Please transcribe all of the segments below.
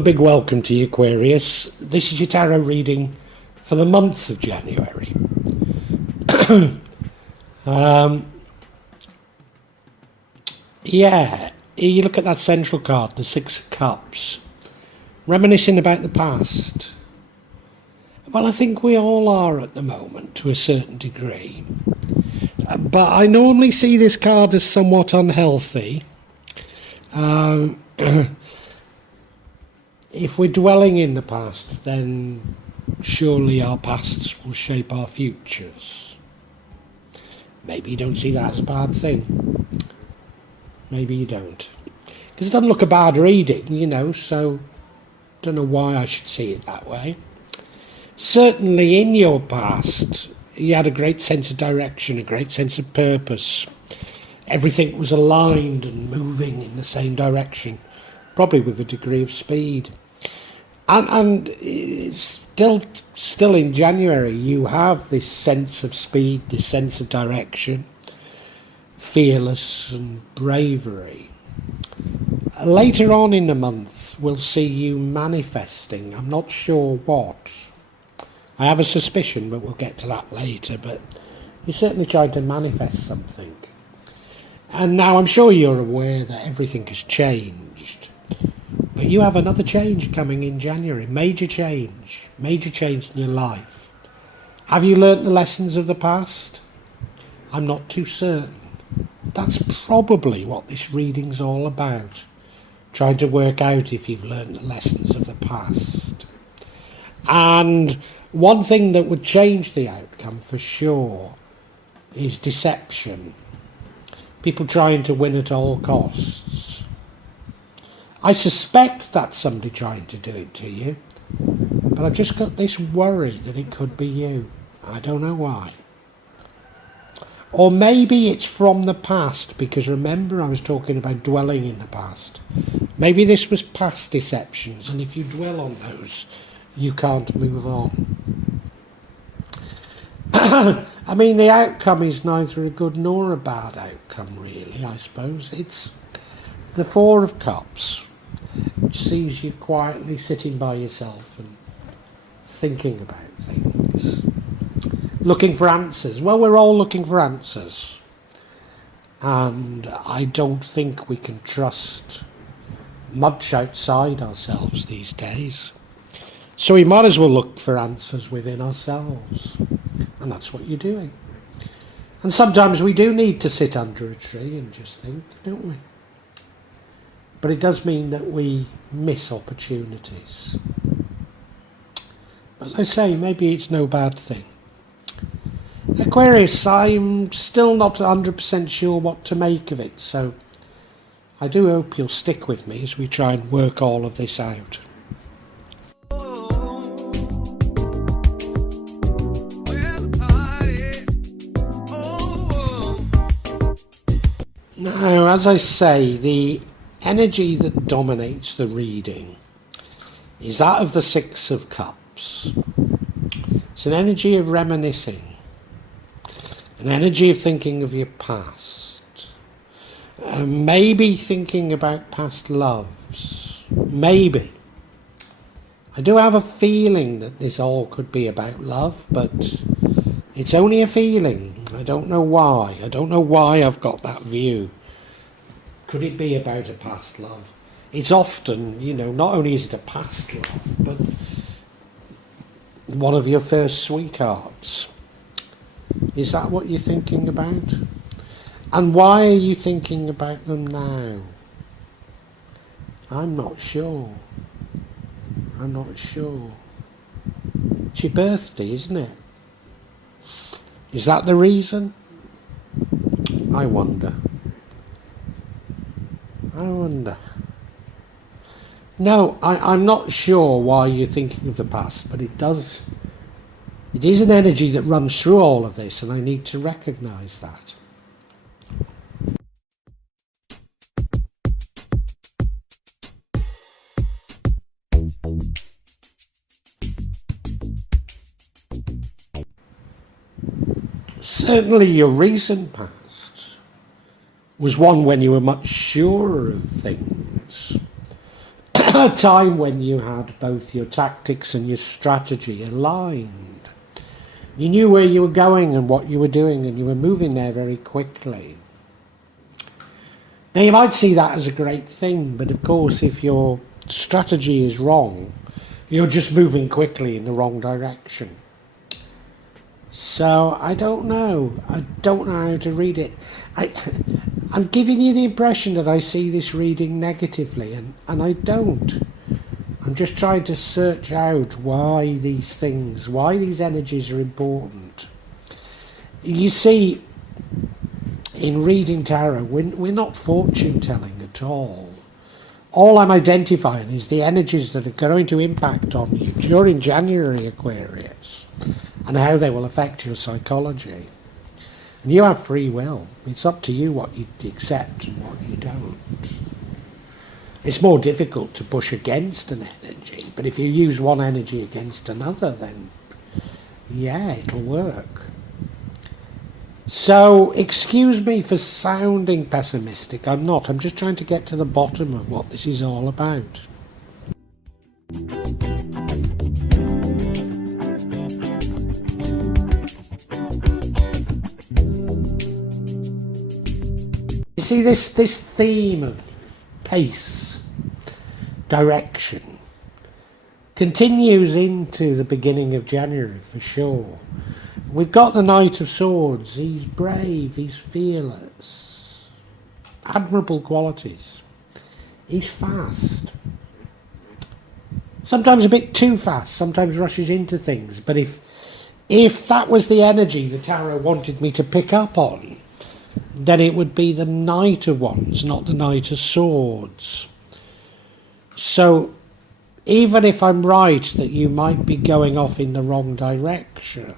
a big welcome to you, Aquarius. This is your tarot reading for the month of January. You look at that central card, the Six of Cups, reminiscing about the past. Well, I think we all are at the moment to a certain degree. But I normally see this card as somewhat unhealthy. If we're dwelling in the past, then surely our pasts will shape our futures. Maybe you don't see that as a bad thing. Maybe you don't. Because it doesn't look a bad reading, so don't know why I should see it that way. Certainly in your past, you had a great sense of direction, a great sense of purpose. Everything was aligned and moving in the same direction, probably with a degree of speed. And it's still in January, you have this sense of speed, this sense of direction, fearless and bravery. Later on in the month, we'll see you manifesting. I'm not sure what. I have a suspicion, but we'll get to that later. But you're certainly trying to manifest something. And now I'm sure you're aware that everything has changed. But you have another change coming in January. Major change in your life. Have you learnt the lessons of the past? I'm not too certain. That's probably what this reading's all about. Trying to work out if you've learnt the lessons of the past. And one thing that would change the outcome for sure is deception. People trying to win at all costs. I suspect that's somebody trying to do it to you, but I've just got this worry that it could be you. I don't know why. Or maybe it's from the past, because remember I was talking about dwelling in the past. Maybe this was past deceptions, and if you dwell on those, you can't move on. I mean, the outcome is neither a good nor a bad outcome, really, I suppose. It's the Four of Cups, which sees you quietly sitting by yourself and thinking about things. Looking for answers. Well, we're all looking for answers. And I don't think we can trust much outside ourselves these days. So we might as well look for answers within ourselves. And that's what you're doing. And sometimes we do need to sit under a tree and just think, don't we? But it does mean that we miss opportunities. As I say, maybe it's no bad thing. Aquarius, I'm still not 100% sure what to make of it, so I do hope you'll stick with me as we try and work all of this out. Now, as I say, the energy that dominates the reading is that of the Six of Cups. It's an energy of reminiscing, an energy of thinking of your past, maybe thinking about past loves, maybe. I do have a feeling that this all could be about love, but it's only a feeling. I don't know why. I don't know why I've got that view. Could it be about a past love? It's often, not only is it a past love, but one of your first sweethearts. Is that what you're thinking about? And why are you thinking about them now? I'm not sure. It's your birthday, isn't it? Is that the reason? I wonder. No, I'm not sure why you're thinking of the past, but it is an energy that runs through all of this, and I need to recognise that. Certainly your recent past was one when you were much surer of things. a time when you had both your tactics and your strategy aligned. You knew where you were going and what you were doing, and you were moving there very quickly. Now you might see that as a great thing, but of course if your strategy is wrong, you're just moving quickly in the wrong direction. So I don't know how to read it. I'm giving you the impression that I see this reading negatively, and I don't. I'm just trying to search out why these energies are important. You see, in reading tarot, we're not fortune telling at all. All I'm identifying is the energies that are going to impact on you during January, Aquarius, and how they will affect your psychology. And you have free will. It's up to you what you accept and what you don't. It's more difficult to push against an energy, but if you use one energy against another, then yeah, it'll work. So, excuse me for sounding pessimistic. I'm not. I'm just trying to get to the bottom of what this is all about. You see, this theme of pace, direction, continues into the beginning of January for sure. We've got the Knight of Swords. He's brave, he's fearless, admirable qualities. He's fast, sometimes a bit too fast, sometimes rushes into things, but if that was the energy the tarot wanted me to pick up on, then it would be the Knight of Wands, not the Knight of Swords. So even if I'm right that you might be going off in the wrong direction,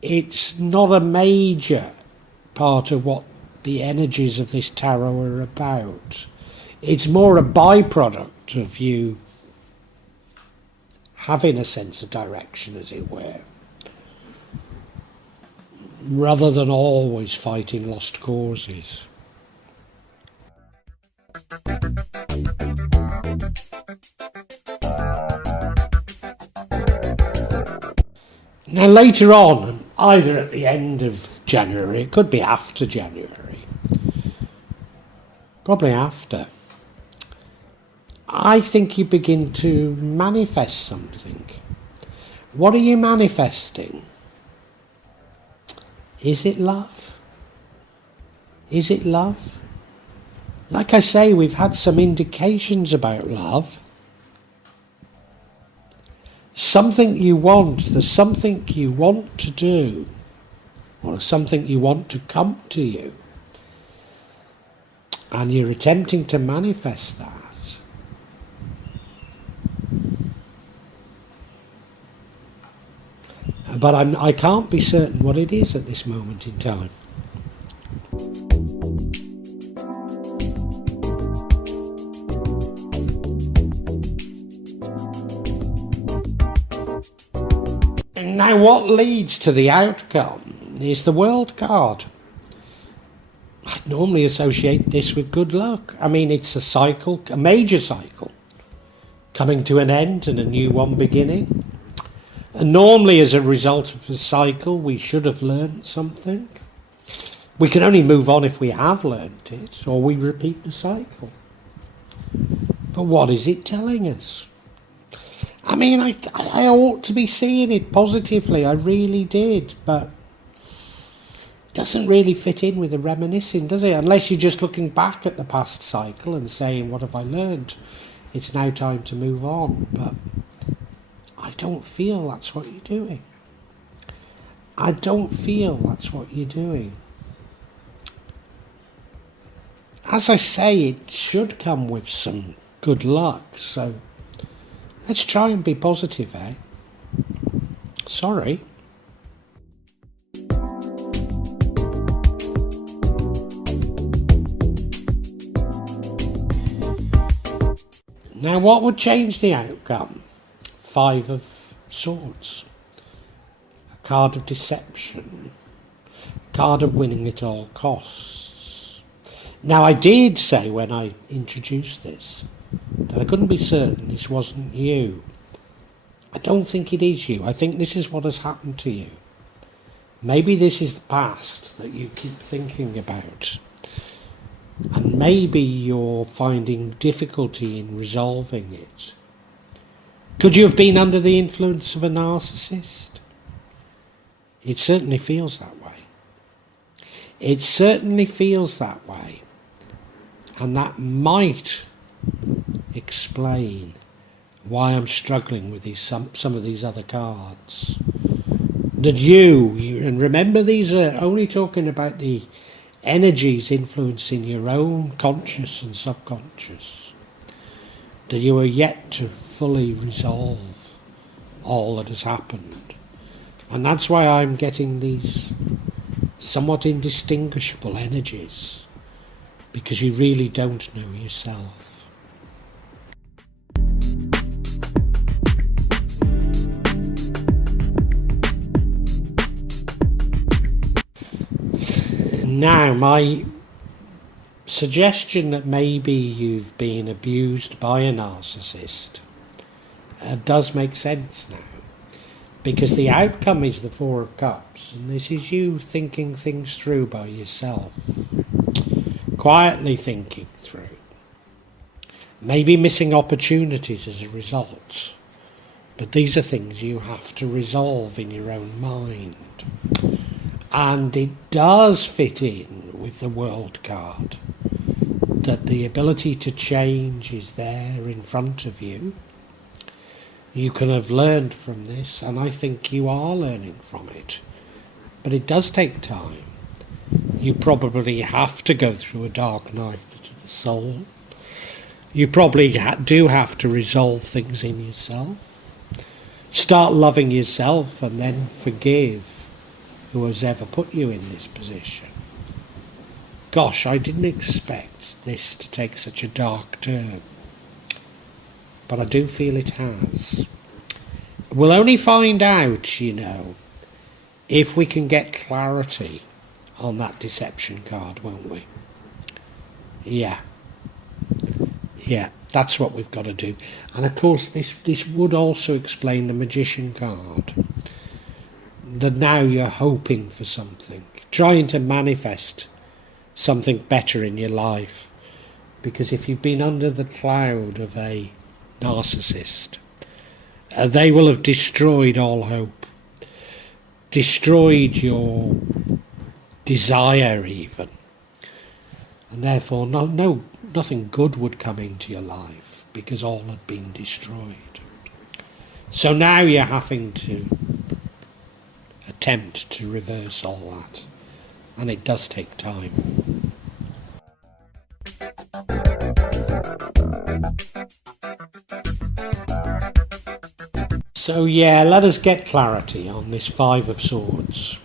it's not a major part of what the energies of this tarot are about. It's more a byproduct of you having a sense of direction, as it were, rather than always fighting lost causes. Now later on, either at the end of January, it could be after January, probably after, I think you begin to manifest something. What are you manifesting? Is it love? Is it love? Like I say, we've had some indications about love. Something you want, there's something you want to do, or something you want to come to you, and you're attempting to manifest that. But I can't be certain what it is at this moment in time. Now what leads to the outcome is the World card. I'd normally associate this with good luck. I mean, it's a cycle, a major cycle, coming to an end and a new one beginning. And normally as a result of the cycle, we should have learned something. We can only move on if we have learned it, or we repeat the cycle. But what is it telling us? I mean, I ought to be seeing it positively, I really did, but it doesn't really fit in with the reminiscing, does it? Unless you're just looking back at the past cycle and saying, what have I learned? It's now time to move on, but I don't feel that's what you're doing. I don't feel that's what you're doing. As I say, it should come with some good luck, so let's try and be positive, eh? Sorry. Now, what would change the outcome? 5 of Swords. A card of deception. A card of winning at all costs. Now, I did say when I introduced this that I couldn't be certain this wasn't you. I don't think it is you. I think this is what has happened to you. Maybe this is the past that you keep thinking about. And maybe you're finding difficulty in resolving it. Could you have been under the influence of a narcissist? It certainly feels that way. It certainly feels that way. And that might explain why I'm struggling with some of these other cards. That and remember, these are only talking about the energies influencing your own conscious and subconscious, that you are yet to fully resolve all that has happened. And that's why I'm getting these somewhat indistinguishable energies, because you really don't know yourself. Now, my suggestion that maybe you've been abused by a narcissist does make sense now, because the outcome is the Four of Cups, and this is you thinking things through by yourself, quietly thinking through, maybe missing opportunities as a result, but these are things you have to resolve in your own mind. And it does fit in with the World card, that the ability to change is there in front of you. You can have learned from this, and I think you are learning from it. But it does take time. You probably have to go through a dark night to the soul. You probably do have to resolve things in yourself. Start loving yourself and then forgive who has ever put you in this position. Gosh, I didn't expect this to take such a dark turn, but I do feel it has. We'll only find out, if we can get clarity on that deception card, won't we? Yeah, that's what we've got to do. And of course, this would also explain the Magician card. That now you're hoping for something, trying to manifest something better in your life. Because if you've been under the cloud of a narcissist, they will have destroyed all hope, destroyed your desire even, and therefore nothing good would come into your life, because all had been destroyed. So now you're having to attempt to reverse all that, and it does take time. So let us get clarity on this Five of Swords.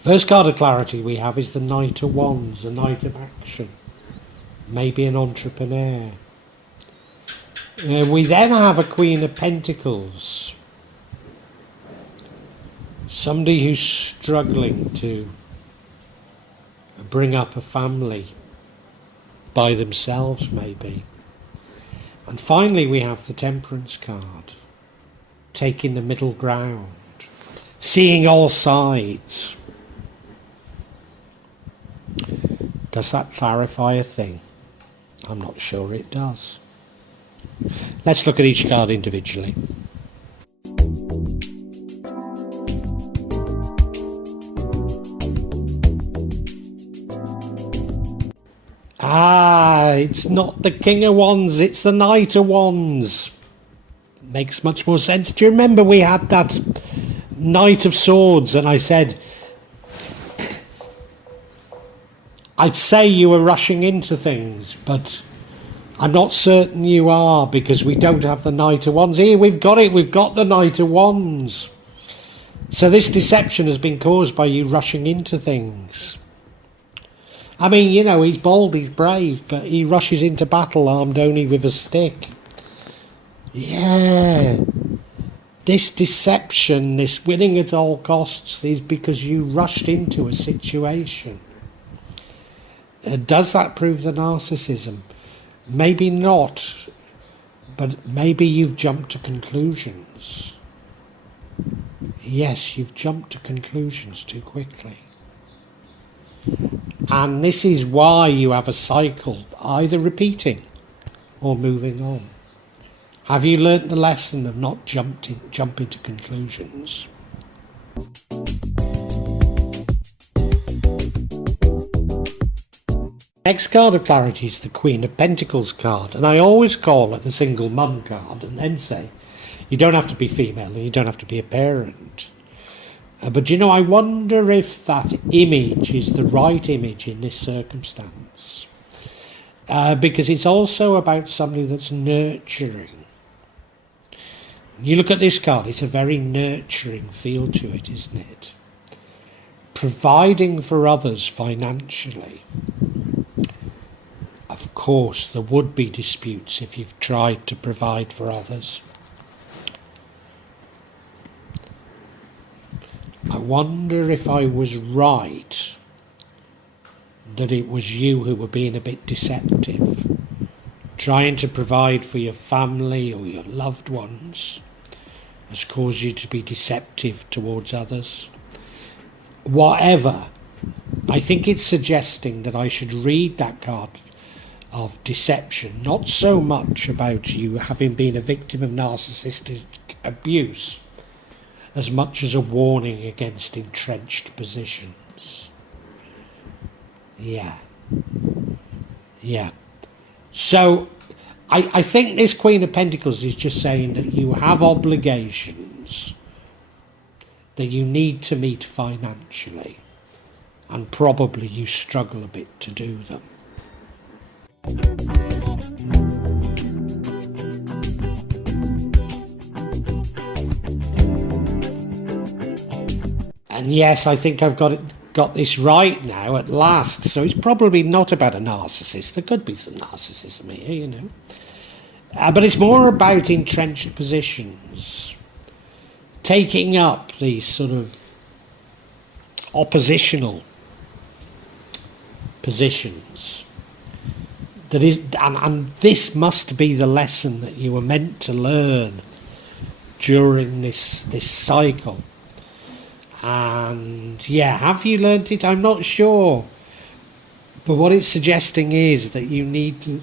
First card of clarity we have is the Knight of Wands, a knight of action, maybe an entrepreneur. We then have a Queen of Pentacles, somebody who's struggling to bring up a family by themselves, maybe. And finally we have the Temperance card, taking the middle ground, seeing all sides. Does that clarify a thing? I'm not sure it does. Let's look at each card individually. It's not the King of Wands, it's the Knight of Wands. Makes much more sense. Do you remember we had that Knight of Swords, and I said, I'd say you were rushing into things, but I'm not certain you are, because we don't have the Knight of Wands. Here, we've got it, we've got the Knight of Wands. So this deception has been caused by you rushing into things. I mean, he's bold, he's brave, but he rushes into battle armed only with a stick. Yeah. This deception, this winning at all costs, is because you rushed into a situation. Does that prove the narcissism? Maybe not, but maybe you've jumped to conclusions. Yes, you've jumped to conclusions too quickly. And this is why you have a cycle, either repeating or moving on. Have you learnt the lesson of not jumping to conclusions? Next card of clarity is the Queen of Pentacles card, and I always call it the single mum card and then say, you don't have to be female and you don't have to be a parent. But you know, I wonder if that image is the right image in this circumstance. Because it's also about somebody that's nurturing. You look at this card, it's a very nurturing feel to it, isn't it? Providing for others financially. Of course, there would be disputes if you've tried to provide for others. I wonder if I was right that it was you who were being a bit deceptive, trying to provide for your family or your loved ones has caused you to be deceptive towards others. Whatever, I think it's suggesting that I should read that card of deception, not so much about you having been a victim of narcissistic abuse, as much as a warning against entrenched positions. Yeah. So, I think this Queen of Pentacles is just saying that you have obligations that you need to meet financially, and probably you struggle a bit to do them. And yes, I think I've got this right now at last. So it's probably not about a narcissist. There could be some narcissism here, you know. But it's more about entrenched positions. Taking up these sort of oppositional positions. That is, and this must be the lesson that you were meant to learn during this cycle. And yeah, have you learnt it? I'm not sure. But what it's suggesting is that you need to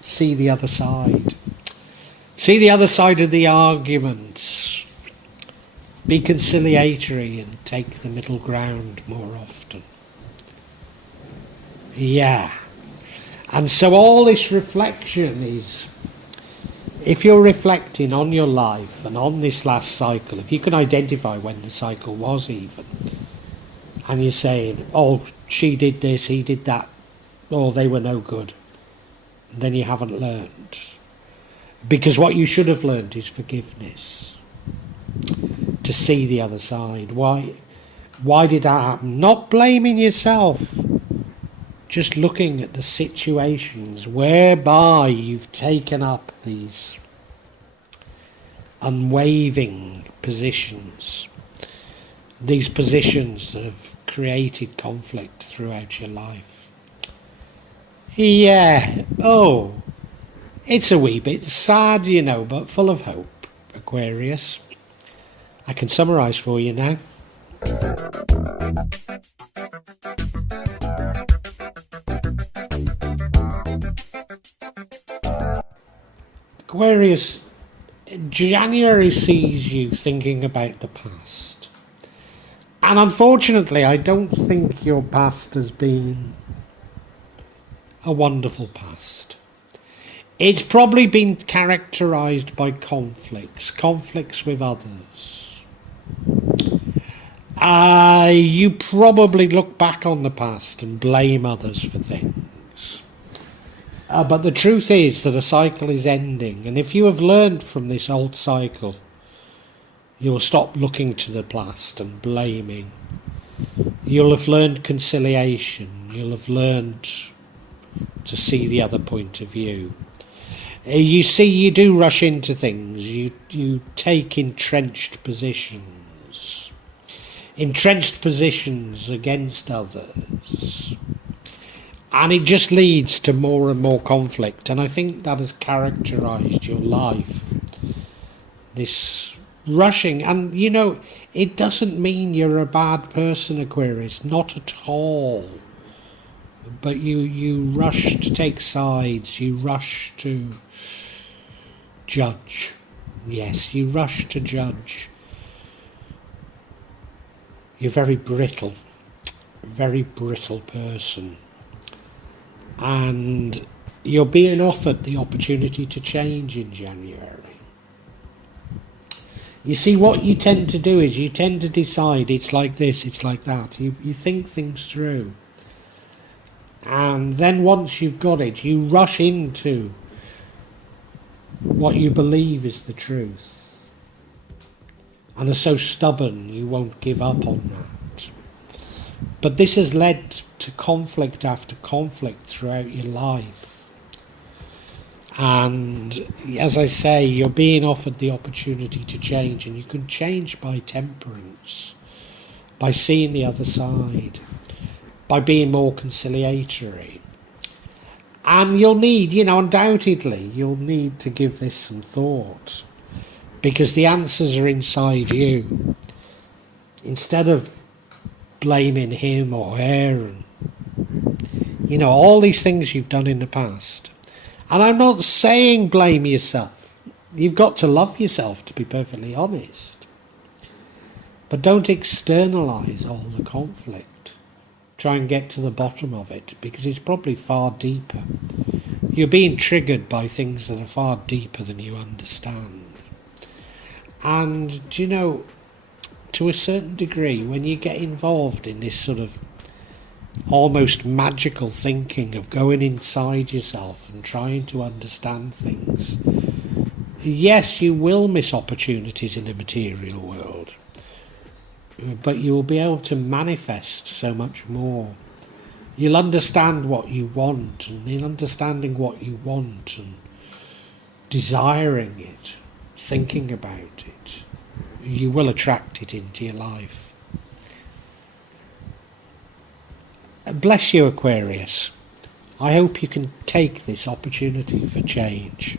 see the other side. See the other side of the argument. Be conciliatory and take the middle ground more often. Yeah. And so all this reflection is, if you're reflecting on your life and on this last cycle, if you can identify when the cycle was even, and you're saying, oh, she did this, he did that, or they were no good, then you haven't learned. Because what you should have learned is forgiveness. To see the other side. Why did that happen? Not blaming yourself. Just looking at the situations whereby you've taken up these unwavering positions. These positions that have created conflict throughout your life. Yeah, oh, it's a wee bit sad, you know, but full of hope, Aquarius. I can summarise for you now. Aquarius, January sees you thinking about the past. And unfortunately, I don't think your past has been a wonderful past. It's probably been characterised by conflicts with others. You probably look back on the past and blame others for things. But the truth is that a cycle is ending, and if you have learned from this old cycle, you'll stop looking to the past and blaming. You'll have learned conciliation. You'll have learned to see the other point of view. You see, you do rush into things. You take entrenched positions. Entrenched positions against others. And it just leads to more and more conflict. And I think that has characterised your life. This rushing. And, you know, it doesn't mean you're a bad person, Aquarius. Not at all. But you rush to take sides. You rush to judge. Yes, you rush to judge. You're very brittle person. And you're being offered the opportunity to change in January. You see, what you tend to do is you tend to decide it's like this, it's like that. You think things through. And then once you've got it, you rush into what you believe is the truth. And are so stubborn you won't give up on that. But this has led to conflict after conflict throughout your life. And as I say, you're being offered the opportunity to change, and you can change by temperance, by seeing the other side, by being more conciliatory. And you'll need, undoubtedly, you'll need to give this some thought, because the answers are inside you. Instead of blaming him or her, and all these things you've done in the past. And I'm not saying blame yourself. You've got to love yourself, to be perfectly honest. But don't externalise all the conflict. Try and get to the bottom of it, because it's probably far deeper. You're being triggered by things that are far deeper than you understand. And, to a certain degree, when you get involved in this sort of almost magical thinking of going inside yourself and trying to understand things, yes, you will miss opportunities in the material world, but you will be able to manifest so much more. You'll understand what you want, and in understanding what you want and desiring it, thinking about it, you will attract it into your life. Bless you, Aquarius. I hope you can take this opportunity for change.